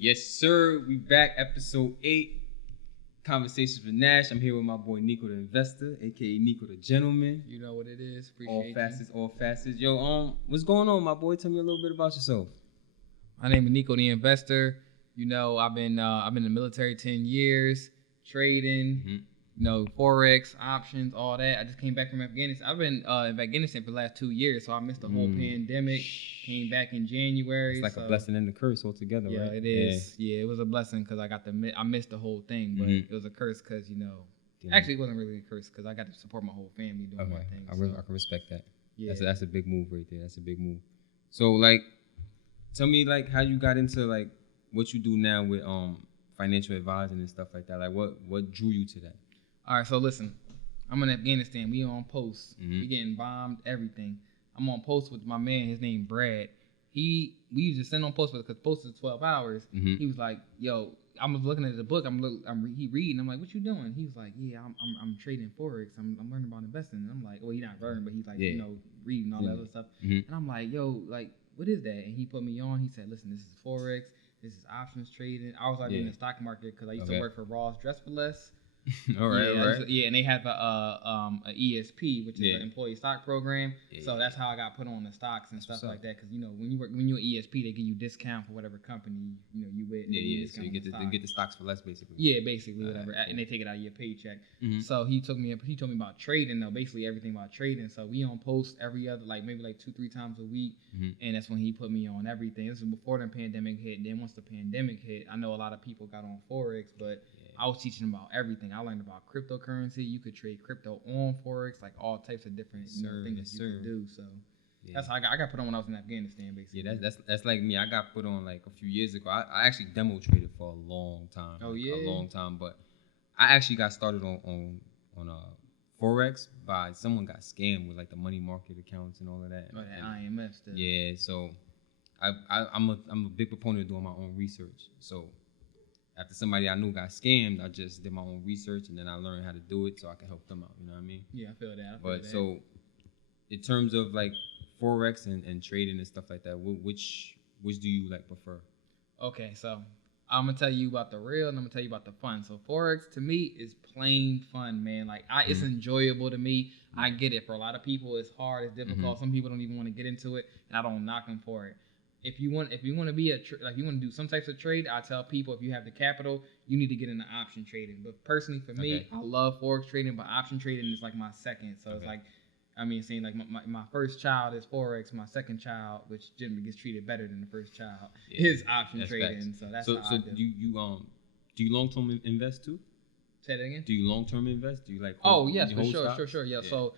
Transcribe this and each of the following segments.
Yes, sir. We back, episode 8, Conversations with Nash. I'm here with my boy Nico the Investor, aka Nico the Gentleman. You know what it is. Appreciate all facets. Yo, what's going on, my boy? Tell me a little bit about yourself. My name is Nico the Investor. You know, I've been in the military 10 years, trading, Forex, options, all that. I just came back from Afghanistan. I've been in Afghanistan for the last 2 years, so I missed the whole pandemic. Came back in January. It's like a blessing and a curse altogether, yeah, right? It is. Yeah, it was a blessing because I missed the whole thing, but it was a curse because, actually it wasn't really a curse because I got to support my whole family doing my thing. I can respect that. Yeah. That's a big move right there. That's a big move. So, like, tell me, like, how you got into, like, what you do now with financial advising and stuff like that. Like, what drew you to that? All right, so listen, I'm in Afghanistan. We on post. We getting bombed, everything. I'm on post with my man. His name Brad. We used to send on post because post is 12 hours. He was like, "Yo," I was looking at the book. He reading. I'm like, "What you doing?" He was like, "Yeah, I'm trading Forex. I'm learning about investing." And I'm like, "Well, he not learning, but he's like, reading all that other stuff." And I'm like, "Yo, like, what is that?" And he put me on. He said, "Listen, this is Forex. This is options trading." I was like in the stock market because I used to work for Ross Dress for Less. All right. And they have a ESP, which is an employee stock program. So that's how I got put on the stocks and stuff like that. Because when you're ESP, they give you discount for whatever company you with. So you get the stocks for less, basically. Yeah, basically whatever, and they take it out of your paycheck. So he told me about trading though, basically everything about trading. So we on post every other maybe 2-3 times a week, and that's when he put me on everything. This was before the pandemic hit. Then once the pandemic hit, I know a lot of people got on Forex, but I was teaching about everything. I learned about cryptocurrency. You could trade crypto on Forex, like all types of different things that you could do. So that's how I got put on when I was in Afghanistan, basically. Yeah, that's like me. I got put on like a few years ago. I actually demo traded for a long time. Oh yeah, a long time. But I actually got started on Forex by someone got scammed with like the money market accounts and all of that. Oh, that IMF stuff. Yeah, so I'm a big proponent of doing my own research. So after somebody I knew got scammed, I just did my own research and then I learned how to do it so I can help them out. You know what I mean? Yeah, I feel that. But so, in terms of like Forex and trading and stuff like that, which do you like prefer? Okay, so I'm gonna tell you about the real and I'm gonna tell you about the fun. So Forex to me is plain fun, man. Like it's enjoyable to me. I get it. For a lot of people, it's hard, it's difficult. Some people don't even want to get into it, and I don't knock them for it. If you want to be you want to do some types of trade, I tell people if you have the capital, you need to get into option trading. But personally, for me, I love Forex trading, but option trading is like my second. So it's like, saying like my first child is Forex, my second child, which generally gets treated better than the first child, is option trading. Facts. So that's how I do. Do you long term invest too? Say that again. Do you long term invest? Do you like? Yes, for sure. Yeah. So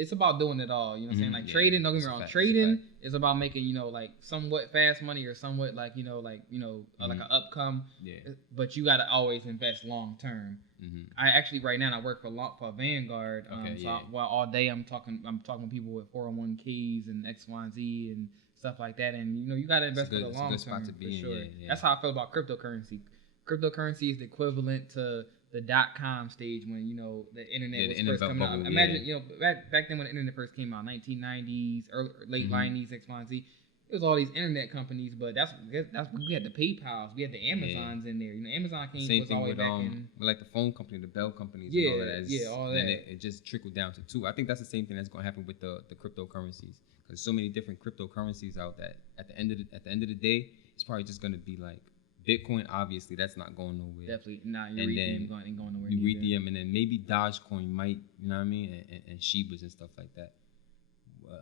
it's about doing it all. You know what I'm saying? Like trading, don't get me wrong. Trading is about making, like somewhat fast money or somewhat like an upcome. Yeah. But you got to always invest long term. I actually right now I work for Vanguard. While all day I'm talking with people with 401ks and X, Y, and Z and stuff like that. And you got to invest for the long term for sure. Yeah. That's how I feel about cryptocurrency. Cryptocurrency is the equivalent to the .com stage when the internet was first coming out. Imagine back then when the internet first came out, 1990s, late 90s, X, Y, and Z. It was all these internet companies, but that's we had the PayPals, we had the Amazons in there. Amazon was all the way back in like the phone company, the Bell companies, and all of that. All that. And it just trickled down to two. I think that's the same thing that's going to happen with the cryptocurrencies, because so many different cryptocurrencies out that at the end of the day, it's probably just going to be like Bitcoin. Obviously, that's not going nowhere. Definitely not. Ethereum ain't going nowhere. Ethereum, and then maybe Dogecoin might, you know what I mean, and Shibas and stuff like that.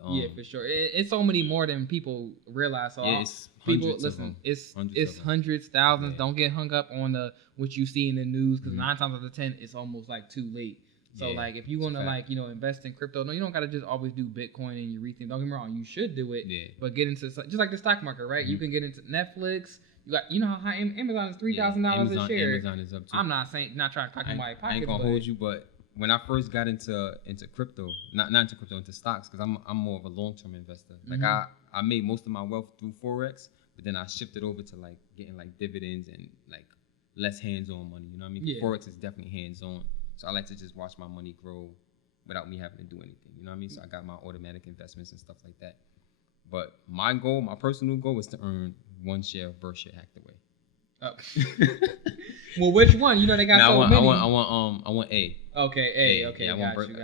Yeah, for sure. It's so many more than people realize. So it's people listen. It's hundreds, thousands. Yeah. Don't get hung up on what you see in the news, because 9 times out of 10, it's almost like too late. So like if you want to invest in crypto, no, you don't gotta just always do Bitcoin and Ethereum. Don't get me wrong, you should do it. Yeah. But get into just like the stock market, right? You can get into Netflix. You know how high Amazon is $3,000 a share. Amazon is up too. I'm not trying to cock my pocket. I ain't gonna hold you, but when I first got into crypto, not into crypto, into stocks, because I'm more of a long term investor. Like I made most of my wealth through Forex, but then I shifted over to like getting like dividends and like less hands on money. You know what I mean? Yeah. Forex is definitely hands on, so I like to just watch my money grow without me having to do anything. You know what I mean? So I got my automatic investments and stuff like that. But my personal goal, is to earn 1 share of Berkshire Hathaway. Well, which one? You know they got so many. I want A. Okay, A. Okay, I got you.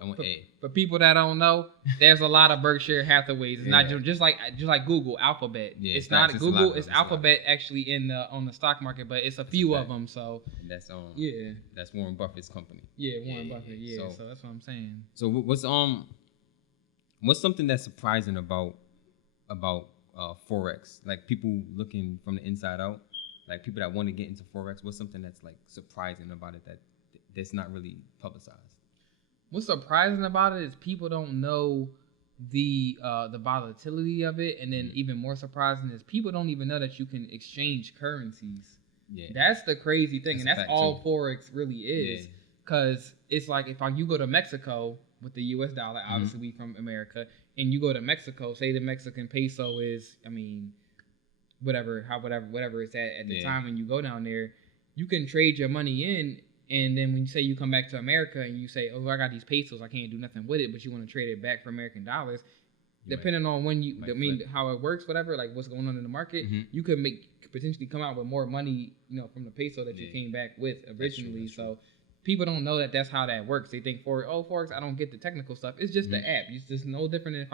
I want A. For people that don't know, there's a lot of Berkshire Hathaways. It's not just like Google, Alphabet. Yeah, it's not Google. It's Alphabet actually on the stock market, but it's a few of them. So and that's that's Warren Buffett's company. Yeah, Warren Buffett. Yeah, so that's what I'm saying. So what's something that's surprising about Forex? Like people looking from the inside out, like people that want to get into Forex. What's something that's like surprising about it that's not really publicized? What's surprising about it is people don't know the volatility of it, and then even more surprising is people don't even know that you can exchange currencies. Yeah, that's the crazy thing, and that's all Forex really is. Because it's like if you go to Mexico with the U.S. dollar, obviously we from America, and you go to Mexico, say the Mexican peso is, whatever it's at the time when you go down there, you can trade your money in. And then when you say you come back to America and you say, oh, I got these pesos, I can't do nothing with it, but you want to trade it back for American dollars, depending on when how it works, whatever, like what's going on in the market, you could potentially come out with more money, from the peso that you came back with originally. That's true. People don't know that that's how that works. They think Forex, I don't get the technical stuff. It's just the app. It's just no different than if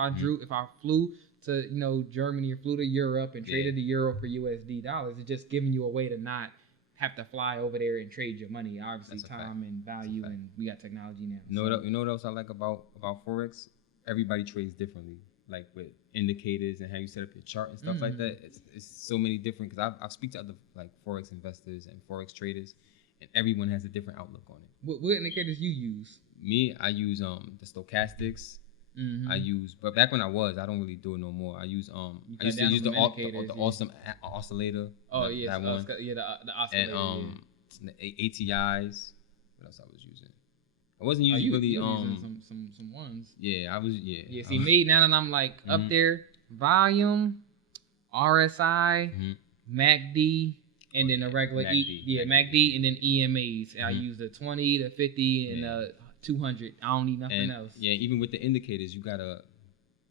I flew to Germany or flew to Europe and traded the euro for USD dollars. It's just giving you a way to not have to fly over there and trade your money. Obviously, time and value, and we got technology now. You know what else I like about Forex? Everybody trades differently, like with indicators and how you set up your chart and stuff like that. It's so many different, because I speak to other like Forex investors and Forex traders, and everyone has a different outlook on it. What indicators you use? Me, I use the stochastics. I use, but back when I don't really do it no more. I use I used to use the awesome oscillator. Oh yeah, that one. The oscillator. And the ATIs. What else I was using? I wasn't using using some ones. Yeah, I was. Yeah. See me now that I'm like up there, volume, RSI, MACD, and then a regular MACD, and then EMAs. I use the 20, the 50, and the 200. I don't need nothing else. Yeah, even with the indicators, you gotta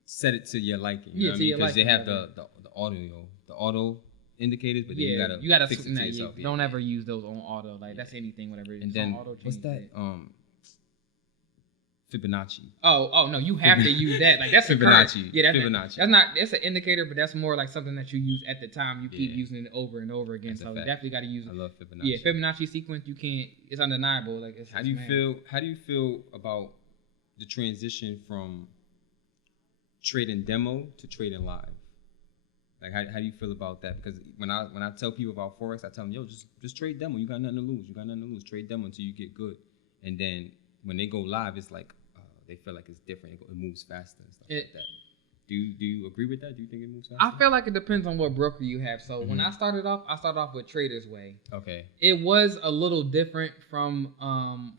set it to your liking. You know what I mean? Because they have the auto indicators, but then you gotta fix it to yourself. Don't ever use those on auto. Like that's anything, whatever it is. And then what's that? Fibonacci. Oh no, you have to use that. Like that's Fibonacci. Fibonacci. That's an indicator, but that's more like something that you use at the time. You keep using it over and over again. So you definitely got to use it. I love Fibonacci. Yeah, Fibonacci sequence. You can't. It's undeniable. Like how do you feel about the transition from trading demo to trading live? Like how do you feel about that? Because when I tell people about Forex, I tell them, just trade demo. You got nothing to lose. Trade demo until you get good, and then when they go live, it's like they feel like it's different. It moves faster and stuff like that. Do you agree with that? Do you think it moves faster? I feel like it depends on what broker you have. So when I started off with Trader's Way. Okay. It was a little different from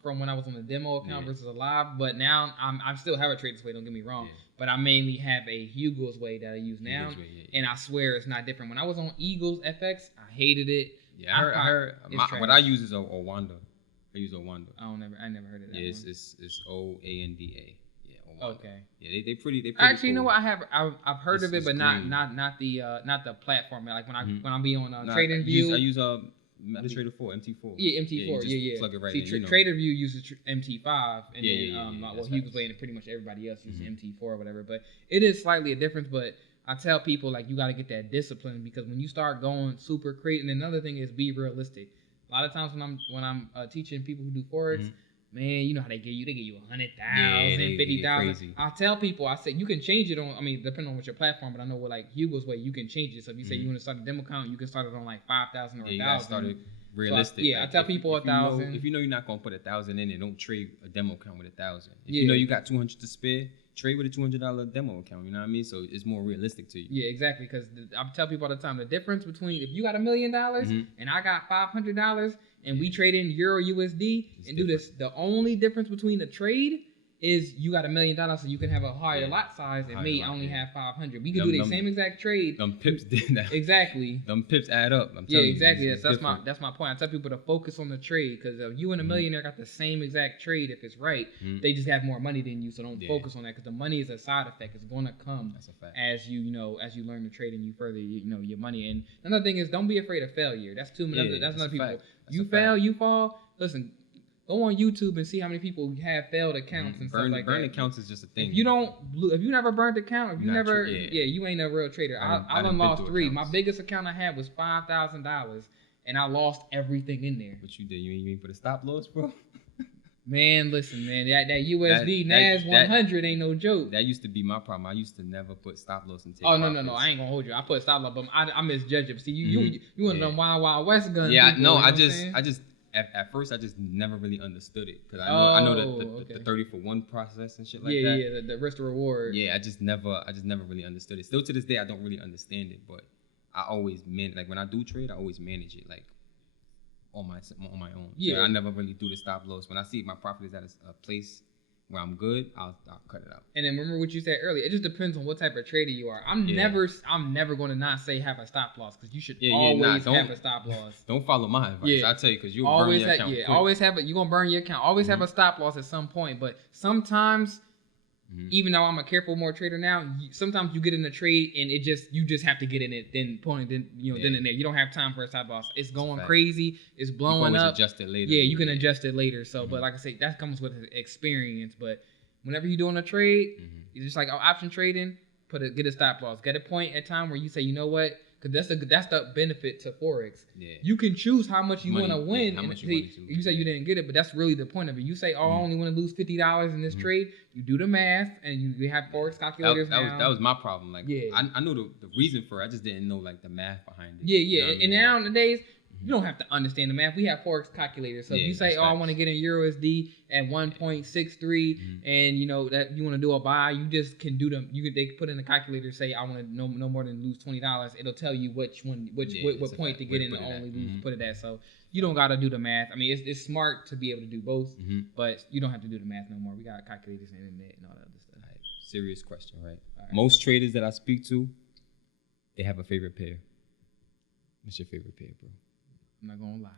when I was on the demo account versus a live. But now I still have a Trader's Way. Don't get me wrong. But I mainly have a Hugo's Way that I use now, and I swear it's not different. When I was on Eagles FX, I hated it. Yeah, I heard what I use is Owanda. I use Owanda. I never heard of that. Yeah, it's OANDA. Yeah, Owanda. Okay. Yeah, they pretty. Actually, cool. You know what? I've heard of it, but not the platform. Like when I be on TradingView. I use MetaTrader 4, MT4. Yeah, MT4. Yeah. Plug it right in. TradingView uses MT5, and Hugo's Way and pretty much everybody else uses MT4 or whatever. But it is slightly a difference. But I tell people like you got to get that discipline, because when you start going super crazy, and another thing is be realistic. A lot of times when I'm teaching people who do Forex, man, you know how they give you 100,000, 50,000. I tell people, I say you can change it on. Depending on what your platform, but I know with like Hugo's Way, you can change it. So if you say you want to start a demo account, you can start it on like 5,000 or 1,000. You start it realistic. So I tell people 1,000. If you know you're not gonna put 1,000 in it, don't trade a demo account with 1,000. If you know you got 200 to spare, trade with a $200 demo account. You know what I mean? So it's more realistic to you. Yeah, exactly. Because I tell people all the time, the difference between if you got $1 million and I got $500 and we trade in Euro USD and do this, the only difference between the trade is you got $1 million, so you can have a higher lot size, and me only have 500. We could do the same exact trade. Them pips did that. Exactly. Them pips add up. I'm telling you. Exactly. That's my point. I tell people to focus on the trade, because if you and a millionaire got the same exact trade, if it's right, they just have more money than you. So don't focus on that, because the money is a side effect. It's going to come as you learn to trade and you further your money. And another thing is, don't be afraid of failure. That's another people. You fail, you fall. Listen. Go on YouTube and see how many people have failed accounts and stuff like that. Burn accounts is just a thing. If you never burned account, if you never, you ain't a real trader. I done lost 3. Accounts. My biggest account I had was $5,000, and I lost everything in there. What you did? You ain't put a stop loss, bro? Man, listen, man, that USD Nash 100 ain't no joke. That used to be my problem. I used to never put stop loss and take profits. No, I ain't gonna hold you. I put stop loss, but I misjudged it. See, you one of them wild west guns. Yeah, people, no, I just. At first, I just never really understood it, because I know the 30 for 1 process and shit like that. Yeah, the risk to reward. Yeah, I just never really understood it. Still to this day, I don't really understand it, but I always when I do trade, I always manage it like on my own. Yeah, so I never really do the stop loss. When I see my profit is at a place where I'm good, I'll cut it out. And then remember what you said earlier. It just depends on what type of trader you are. I'm never going to not say have a stop loss, because you should always have a stop loss. Don't follow my advice. I'll tell you, because you'll burn your account. Always have it. You're gonna burn your account. Always have a stop loss at some point. But sometimes, even though I'm a careful more trader now, sometimes you get in a trade and you just have to get in it, then in there. You don't have time for a stop loss. It's going crazy. It's blowing up. Adjust it later. Yeah, you can adjust it later. So, but like I say, that comes with experience. But whenever you're doing a trade, it's just like option trading. Get a stop loss. Get a point at time where you say, you know what? Because that's the benefit to Forex. Yeah. You can choose how much you want to win. You say you didn't get it, but that's really the point of it. You say, I only want to lose $50 in this trade. You do the math, and you have Forex calculators now. That was my problem. I knew the reason for it. I just didn't know the math behind it. Yeah. And nowadays, you don't have to understand the math. We have Forex calculators. So if you say, I want to get in USD at 1.63, and that you want to do a buy, you just can do them. They put in the calculator, say I want to no more than lose $20. It'll tell you what point to get in to only lose. Put it at. So you don't got to do the math. I mean, it's smart to be able to do both, but you don't have to do the math no more. We got calculators and internet and all that other stuff. Right. Serious question, right? Most traders that I speak to, they have a favorite pair. What's your favorite pair, bro? I'm not gonna lie.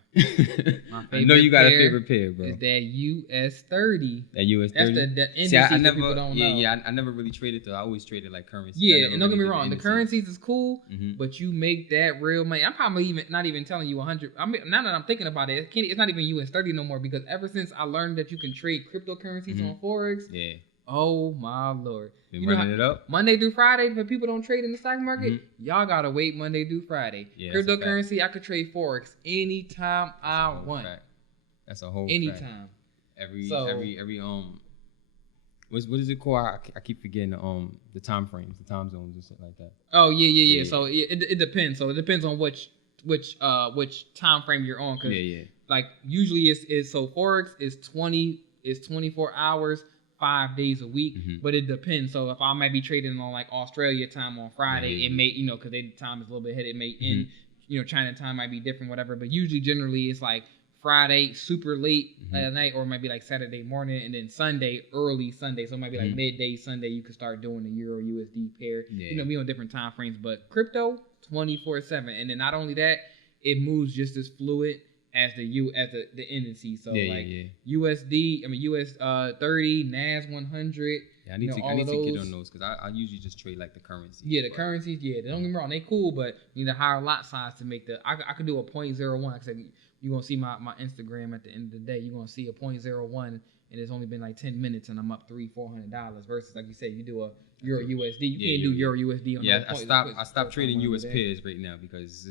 My favorite I know you got a favorite pair, bro. Is that US30. That US30. That's the indices that people don't know. Yeah, I never really traded though. I always traded like currency. Yeah, and don't get me wrong, the currencies is cool, but you make that real money. I'm probably not even telling you 100. I mean, now that I'm thinking about it, it's not even US30 no more, because ever since I learned that you can trade cryptocurrencies on Forex. Yeah. Oh my Lord. Been running it up. Monday through Friday, for people don't trade in the stock market, y'all gotta wait Monday through Friday. Yeah, cryptocurrency, I could trade Forex anytime I want. That's a whole anytime. Every what is it called? I keep forgetting the time frames, the time zones and shit like that. Oh yeah. So it depends. So it depends on which time frame you're on. Cause like usually it's so Forex is 24 hours. 5 days a week, but it depends. So if I might be trading on like Australia time on Friday, it may, because their time is a little bit ahead, it may end, China time might be different, whatever. But usually, generally, it's like Friday, super late at night, or it might be like Saturday morning, and then Sunday, early Sunday. So it might be like midday Sunday, you can start doing the Euro USD pair. We on different time frames, but crypto 24/7, and then not only that, it moves just as fluid as the indices. So USD, US 30, Nas 100. Yeah, I need to get on those, because I usually just trade like the currencies. Yeah, the currencies. Yeah, don't get me wrong, they cool, but you need a higher lot size to make I could do a 0.01. Like I said, you're gonna see my Instagram at the end of the day. You're gonna see a 0.01, and it's only been like 10 minutes, and I'm up $300-$400 versus, like you said, you do a Euro USD. You can't do Euro USD on. Yeah, I stopped trading US pairs right now, because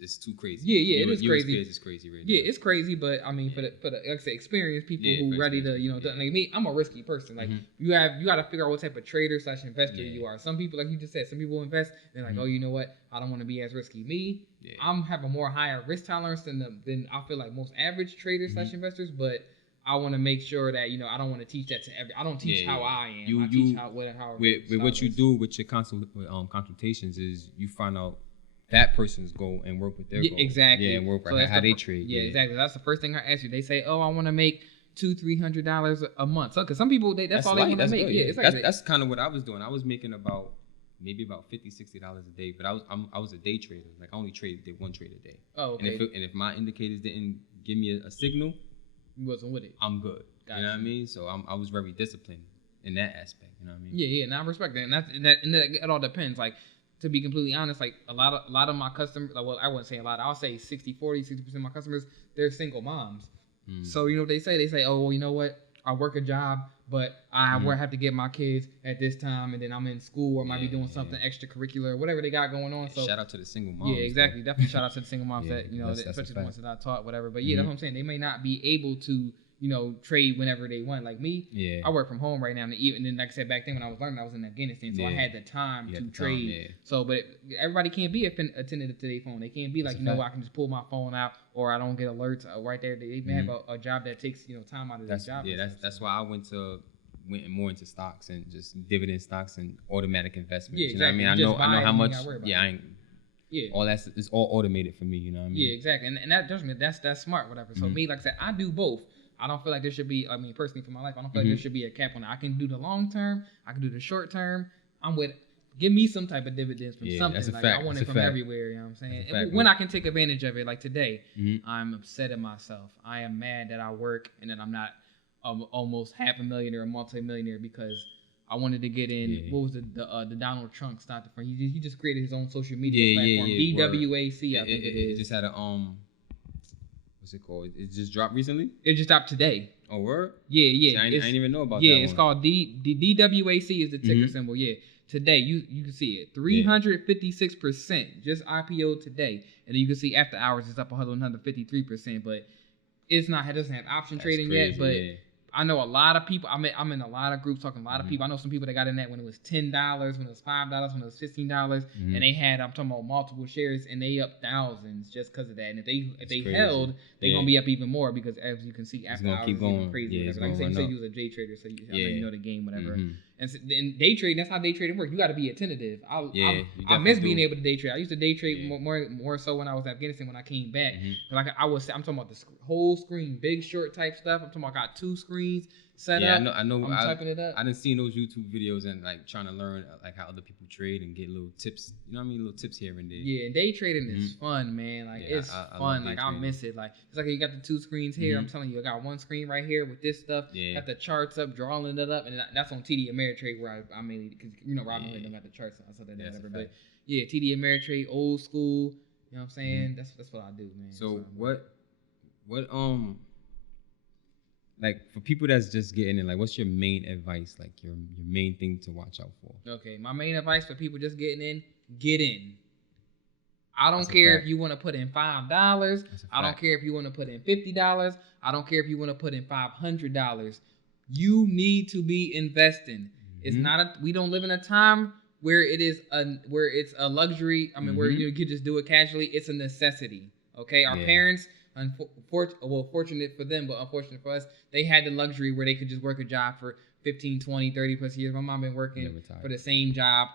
it's too crazy. Yeah, it is crazy. It's crazy right now. Yeah, it's crazy, but I mean, for the like I say, experienced people who ready to, like me, I'm a risky person. Like you got to figure out what type of trader / investor you are. Some people, like you just said, some people invest. They're like, oh, you know what? I don't want to be as risky. Me, I'm have a more higher risk tolerance than I feel like most average traders / investors, but I want to make sure that I don't want to teach that to I don't teach how I am. I teach how with what you do with your consultations is you find out that person's goal and work with their goal. Exactly. Yeah, and work with how they trade. Yeah, exactly. That's the first thing I ask you. They say, oh, I want to make $200-$300 a month. So, cause some people that's all they want to make. Good, yeah, it's like that's kind of what I was doing. I was making maybe about $50-$60 a day, but I was a day trader. Like I only did one trade a day. Oh, okay. And if my indicators didn't give me a signal, you wasn't with it. I'm good. Gotcha. You know what I mean? So I was very disciplined in that aspect. You know what I mean? Yeah. Now I respect that, and it all depends. Like, to be completely honest, like a lot of my customers, well, I wouldn't say a lot. I'll say 60% of my customers, they're single moms. So you know what they say? They say, oh, well, you know what? I work a job, but I have to get my kids at this time, and then I'm in school or might be doing something extracurricular or whatever they got going on. So shout out to the single moms. Yeah, exactly. Definitely shout out to the single moms that especially the ones that I taught, whatever. But that's what I'm saying. They may not be able to, trade whenever they want. Like me, I work from home right now, and then like I said back then when I was learning, I was in Afghanistan, so I had the time to trade. So, but everybody can't be attentive to their phone. They can't be like, I can just pull my phone out, or I don't get alerts right there. They even have a job that takes time out of their job. Yeah, that's why I went more into stocks and just dividend stocks and automatic investments. Yeah, exactly. You know what I mean? I know how much. All it's all automated for me. You know what I mean? Yeah, exactly. And that judgment, that's smart, whatever. So me, like I said, I do both. I don't feel like there should be, personally for my life, I don't feel like there should be a cap on it. I can do the long term. I can do the short term. Give me some type of dividends from something. That's a like fact. I want it from everywhere, you know what I'm saying? When I can take advantage of it, like today, I'm upset at myself. I am mad that I work and that I'm not almost half a millionaire or multi-millionaire because I wanted to get in, what was the Donald Trump stock firm? He just created his own social media platform, DWAC, I think it is. It just had a, what's it called? It just dropped recently? It just dropped today. Oh, word? Yeah. See, I didn't even know about that. Yeah, it's called DWAC is the ticker symbol. Yeah. Today, you can see it. 356% just IPO today. And then you can see after hours it's up 153%. But it doesn't have option trading yet. But I know a lot of people. I'm in a lot of groups talking to a lot of people. I know some people that got in that when it was $10, when it was $5, when it was $15, and they had, I'm talking about multiple shares, and they up thousands just because of that. And if they held, they're gonna be up even more because as you can see, after hours it's even crazy. Like I said, you said you was a day trader, so you know the game, whatever. And so, in day trading, that's how day trading works. You got to be attentive. I miss being able to day trade. I used to day trade more so when I was in Afghanistan. When I came back, like I'm talking about the whole screen, big short type stuff. I'm talking about I got 2 screens set up. I know. I'm typing it up. I done seen those YouTube videos and like trying to learn like how other people trade and get little tips. You know what I mean? Little tips here and there. Yeah, and day trading is fun, man. Like it's fun. Like I miss it. Like it's like you got the 2 screens here. I'm telling you, I got one screen right here with this stuff. Got the charts up, drawing it up, and that's on TD Ameritrade where I mainly because Robinhood don't got the charts. I saw that whatever. But yeah, TD Ameritrade, old school. You know what I'm saying? That's what I do, man. So what like for people that's just getting in, like what's your main advice, like your main thing to watch out for? Okay, my main advice for people just getting in, get in. I don't care if you want to put in $5. I don't care if you want to put in $50. I don't care if you want to put in $500. You need to be investing. It's not we don't live in a time where it's a luxury. I mean, where you can just do it casually. It's a necessity. Okay, our parents. Fortunate for them, but unfortunate for us, they had the luxury where they could just work a job for 15, 20, 30 plus years. My mom been working for the same job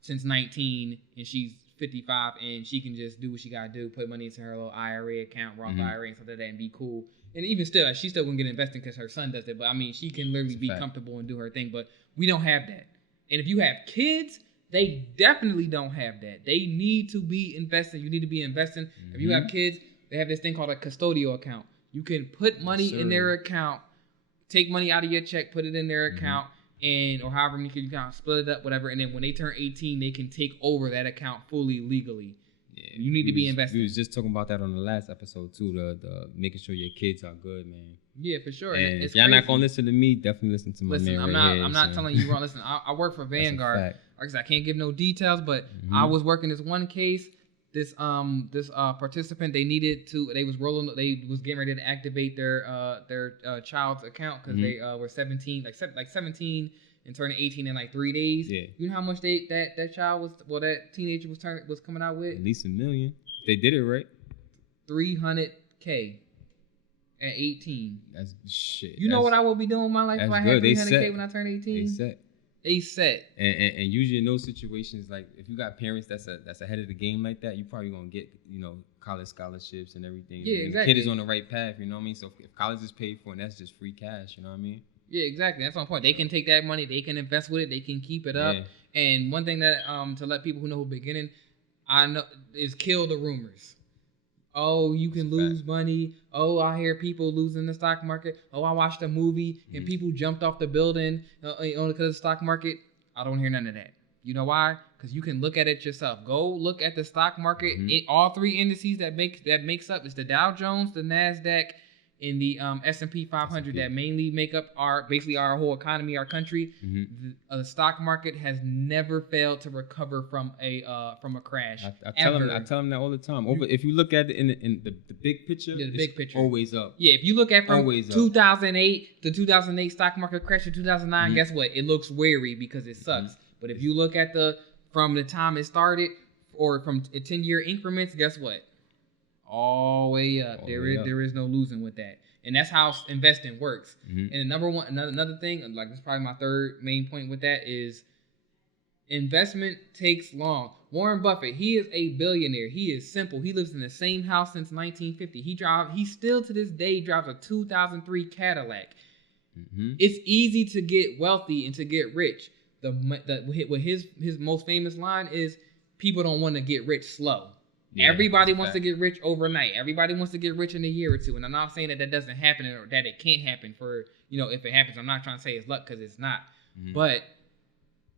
since 19, and she's 55, and she can just do what she got to do, put money into her little IRA account, Roth IRA, and stuff like that, and be cool. And even still, she's still going to get investing because her son does it. But, I mean, she can literally be comfortable and do her thing. But we don't have that. And if you have kids, they definitely don't have that. They need to be investing. You need to be investing. If you have kids, they have this thing called a custodial account. You can put money in their account, take money out of your check, put it in their account, or however many you can split it up, whatever. And then when they turn 18, they can take over that account fully legally. Yeah, you need to be investing. We was just talking about that on the last episode too. The making sure your kids are good, man. Yeah, for sure. And if y'all not gonna listen to me, definitely listen to my man. I'm not telling you wrong. Listen, I work for Vanguard. Like I said, I can't give no details, but I was working this one case. This participant, they was getting ready to activate their child's account because they were 17, like 17 and turning 18 in like 3 days. Yeah. You know how much that child that teenager was coming out with? At least $1 million. They did it right. $300K at 18. That's shit. You know what I will be doing with my life if I had $300K when I turn 18? They set. They set. And usually in those situations, like if you got parents that's ahead of the game like that, you probably gonna get, college scholarships and everything. Yeah, and exactly. The kid is on the right path, you know what I mean? So if college is paid for and that's just free cash, you know what I mean? Yeah, exactly. That's my point. They can take that money, they can invest with it, they can keep it up. And one thing that to let people who know who beginning, I know is kill the rumors. Oh, you can lose money. Oh, I hear people losing the stock market. Oh, I watched a movie and people jumped off the building only because of the stock market. I don't hear none of that. You know why? Because you can look at it yourself. Go look at the stock market. All three indices that makes up is the Dow Jones, the Nasdaq, and the S&P 500 that mainly make up our whole economy, our country. The stock market has never failed to recover from a crash. I tell them that all the time. If you look at it in the big picture, it's always up. Yeah, if you look at from 2008 to 2008 stock market crash to 2009, guess what? It looks wary because it sucks. But if you look at from the time it started or from 10-year increments, guess what? All the way up. There is no losing with that. And that's how investing works. And the another thing, like this is probably my third main point with that, is investment takes long. Warren Buffett, he is a billionaire. He is simple. He lives in the same house since 1950. He still to this day drives a 2003 Cadillac. It's easy to get wealthy and to get rich. His most famous line is, people don't want to get rich slow. Yeah, everybody wants to get rich overnight. Everybody wants to get rich in a year or two. And I'm not saying that doesn't happen or that it can't happen for, if it happens. I'm not trying to say it's luck because it's not. But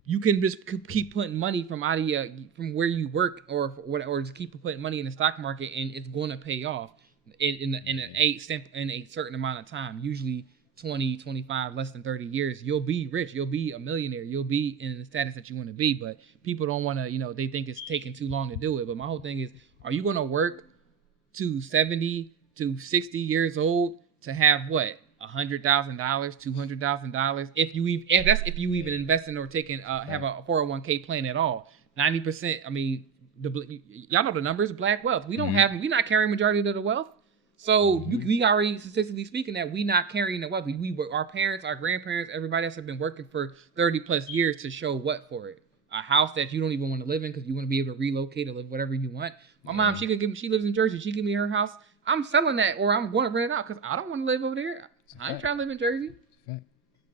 you can just keep putting money from where you work or just keep putting money in the stock market and it's going to pay off in a certain amount of time. Usually 20, 25, less than 30 years, you'll be rich. You'll be a millionaire. You'll be in the status that you want to be. But people don't want to, they think it's taking too long to do it. But my whole thing is, are you going to work to 70 to 60 years old to have what? $100,000, $200,000? If you even invest in or taking have a 401k plan at all. 90%. I mean, y'all know the numbers. Black wealth. We're not carrying majority of the wealth. So we already, statistically speaking, that we not carrying the wealth. Our parents, our grandparents, everybody else have been working for 30 plus years to show what for it? A house that you don't even want to live in because you want to be able to relocate or live whatever you want. My mom, she lives in Jersey. She give me her house. I'm selling that or I'm going to rent it out because I don't want to live over there. I ain't trying to live in Jersey.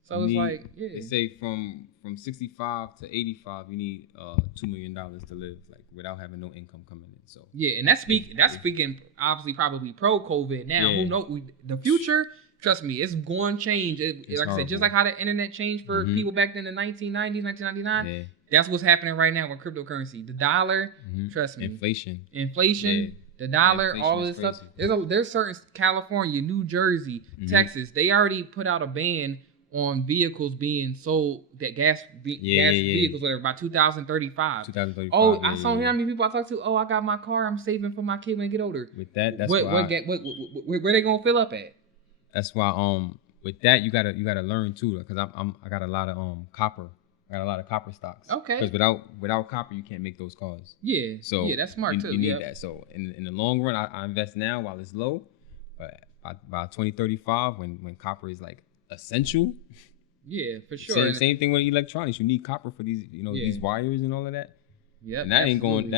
So They say from 65 to 85, you need $2 million to live, like without having no income coming in. So and that's speaking obviously probably pro-COVID. Now who knows the future? Trust me, it's going to change. Like I said, just like how the internet changed for people back then in the 1990s, 1999. Yeah. That's what's happening right now with cryptocurrency. The dollar, trust me, inflation, the dollar, all of this stuff. There's certain California, New Jersey, Texas. They already put out a ban on vehicles being sold, that gas vehicles, whatever, by 2035. I saw how many people I talked to. Oh, I got my car. I'm saving for my kid when they get older. With that, that's where they gonna fill up at? That's why with that you gotta learn too, because I got a lot of copper. I got a lot of copper stocks. Okay. Because without copper you can't make those cars. Yeah. So that's smart too. You need that. So in the long run, I invest now while it's low, but by 2035 when copper is like essential. Yeah, for sure. Same thing with electronics. You need copper for these, these wires and all of that. Yeah, and that ain't going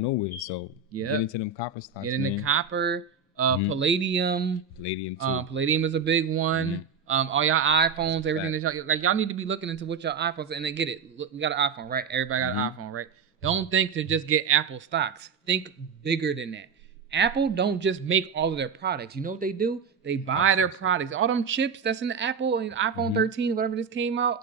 nowhere. So get into them copper stocks. Get into copper, palladium. Palladium too. Palladium is a big one. All y'all iPhones, everything that y'all need to be looking into what your iPhones, and then get it. Look, we got an iPhone, right? Everybody got an iPhone, right? Don't think to just get Apple stocks. Think bigger than that. Apple don't just make all of their products. You know what they do? They buy their products. All them chips that's in the Apple and iPhone 13, whatever this came out,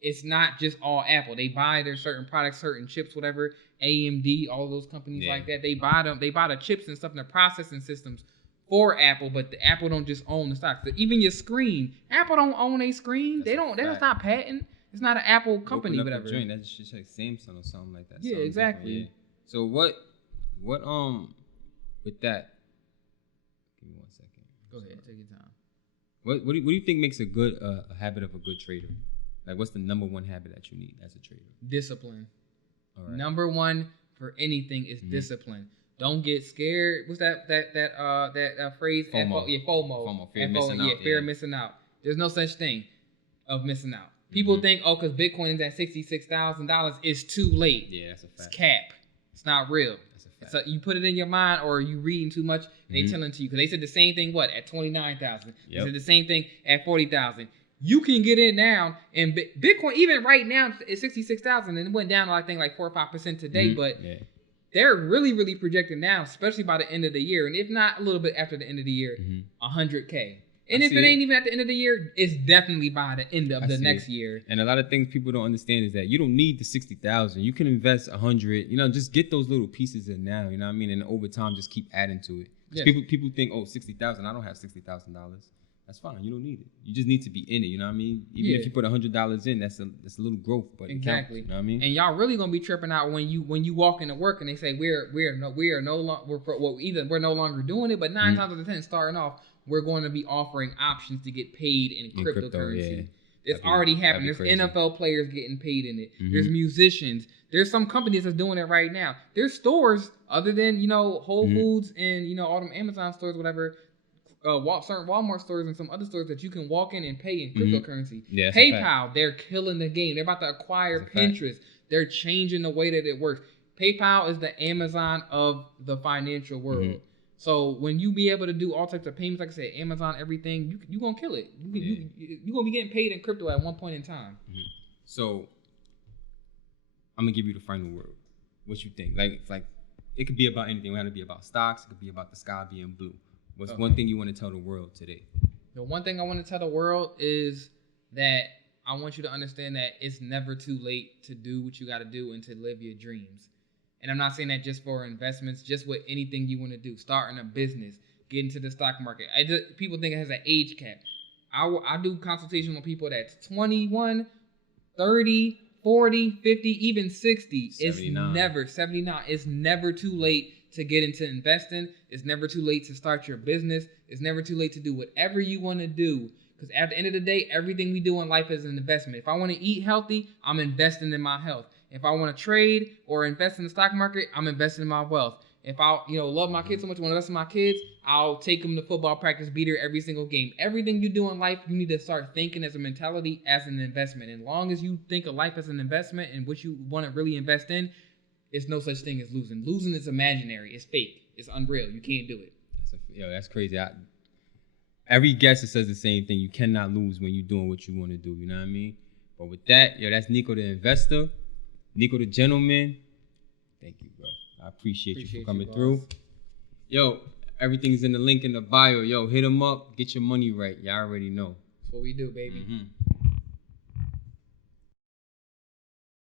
it's not just all Apple. They buy their certain products, certain chips, whatever, AMD, all of those companies like that. They buy them. They buy the chips and stuff and the processing systems for Apple, but the Apple don't just own the stocks. Even your screen, Apple don't own a screen. That's That's not patent. It's not an Apple company, whatever. That's just like Samsung or something like that. Yeah, exactly. Yeah. So what with that? Give me 1 second. Go ahead, take your time. What do you think makes a good a habit of a good trader? Like, what's the number one habit that you need as a trader? Discipline. All right. Number one for anything is discipline. Don't get scared. What's that phrase? FOMO. FOMO. Fear of missing out. Fear of missing out. There's no such thing of missing out. People think, oh, because Bitcoin is at $66,000, it's too late. Yeah, that's a fact. It's cap. It's not real. That's a fact. So you put it in your mind, or you reading too much, and they telling to you, because they said the same thing. What, at 29,000? They said the same thing at 40,000. You can get in now, and Bitcoin even right now is 66,000, and it went down I think like 4 or 5% today. But they're really projecting now, especially by the end of the year, and if not a little bit after the end of the year, 100K. And if it ain't even at the end of the year, it's definitely by the end of the next year. And a lot of things people don't understand is that you don't need the 60,000. You can invest 100. You know, just get those little pieces in now. You know what I mean? And over time, just keep adding to it. Yes. People think, oh, 60,000. I don't have $60,000. That's fine. You don't need it. You just need to be in it. You know what I mean? Even if you put $100 in, that's a little growth, but exactly. It counts, you know what I mean? And y'all really gonna be tripping out when you walk into work and they say we're no longer doing it, but 9 times out of 10 starting off, we're going to be offering options to get paid in cryptocurrency. It's already happening. There's NFL players getting paid in it. There's musicians. There's some companies that's doing it right now. There's stores other than Whole Foods and all them Amazon stores, whatever. Certain Walmart stores and some other stores that you can walk in and pay in cryptocurrency. Yeah, PayPal, they're killing the game. They're about to acquire Pinterest. They're changing the way that it works. PayPal is the Amazon of the financial world. So when you be able to do all types of payments, like I said, Amazon, everything, you gonna kill it. You gonna be getting paid in crypto at one point in time. So I'm gonna give you the final word. What you think? Like it could be about anything. It could be about stocks. It could be about the sky being blue. What's one thing you want to tell the world today? The one thing I want to tell the world is that I want you to understand that it's never too late to do what you got to do and to live your dreams. And I'm not saying that just for investments, just with anything you want to do. Starting a business, getting into the stock market. People think it has an age cap. I do consultation with people that's 21, 30, 40, 50, even 60. 79. It's never too late to get into investing. It's never too late to start your business. It's never too late to do whatever you want to do. Because at the end of the day, everything we do in life is an investment. If I want to eat healthy, I'm investing in my health. If I want to trade or invest in the stock market, I'm investing in my wealth. If I love my kids so much, want to invest in my kids, I'll take them to football practice, be there every single game. Everything you do in life, you need to start thinking as a mentality as an investment. And as long as you think of life as an investment and what you want to really invest in, it's no such thing as losing. Losing is imaginary. It's fake. It's unreal. You can't do it. That's crazy. Every guest says the same thing. You cannot lose when you're doing what you want to do. You know what I mean? But with that, that's Nico the Investor. Nico the Gentleman. Thank you, bro. I appreciate you for coming through. Everything's in the link in the bio. Hit them up. Get your money right. Y'all already know. That's what we do, baby.